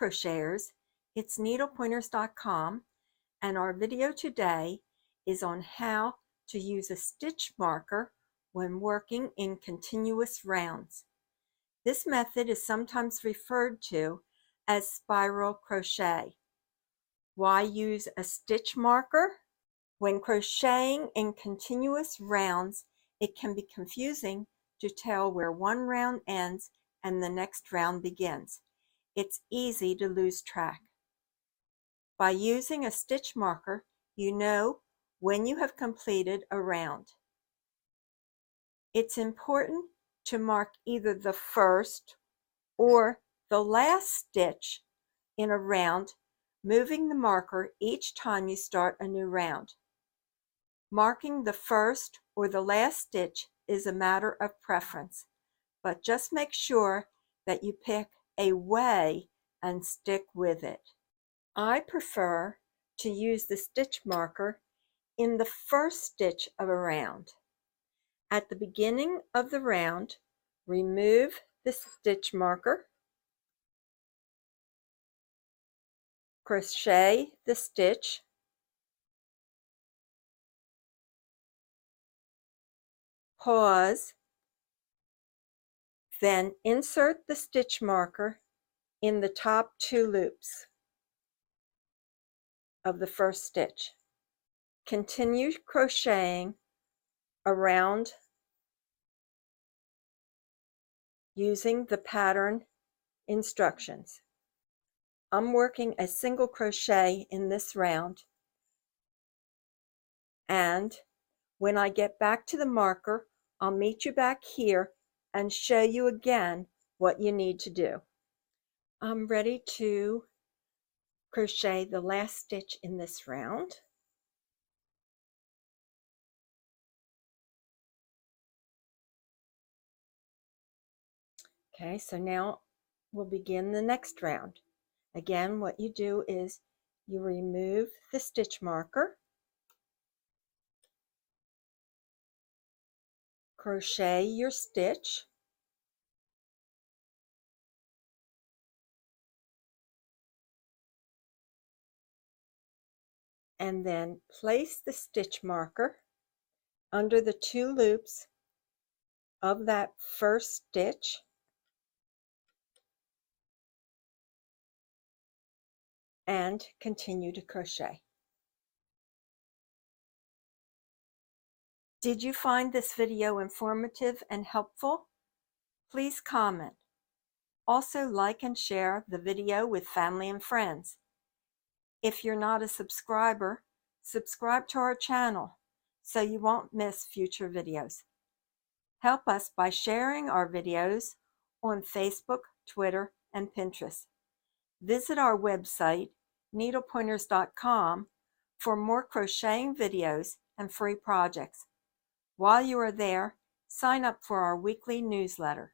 crocheters, it's needlepointers.com, and our video today is on how to use a stitch marker when working in continuous rounds. This method is sometimes referred to as spiral crochet. Why use a stitch marker? When crocheting in continuous rounds, it can be confusing to tell where one round ends and the next round begins. It's easy to lose track. By using a stitch marker, you know when you have completed a round. It's important to mark either the first or the last stitch in a round, moving the marker each time you start a new round. Marking the first or the last stitch is a matter of preference, but just make sure that you pick a way and stick with it. I prefer to use the stitch marker in the first stitch of a round. At the beginning of the round, remove the stitch marker, crochet the stitch, pause, then insert the stitch marker in the top two loops of the first stitch. Continue crocheting around using the pattern instructions. I'm working a single crochet in this round, and when I get back to the marker, I'll meet you back here and show you again what you need to do. I'm ready to crochet the last stitch in this round. Okay, so now we'll begin the next round. Again, what you do is you remove the stitch marker, crochet your stitch, and then place the stitch marker under the two loops of that first stitch, and continue to crochet. Did you find this video informative and helpful? Please comment. Also like and share the video with family and friends. If you're not a subscriber, subscribe to our channel so you won't miss future videos. Help us by sharing our videos on Facebook, Twitter, and Pinterest. Visit our website, needlepointers.com, for more crocheting videos and free projects. While you are there, sign up for our weekly newsletter.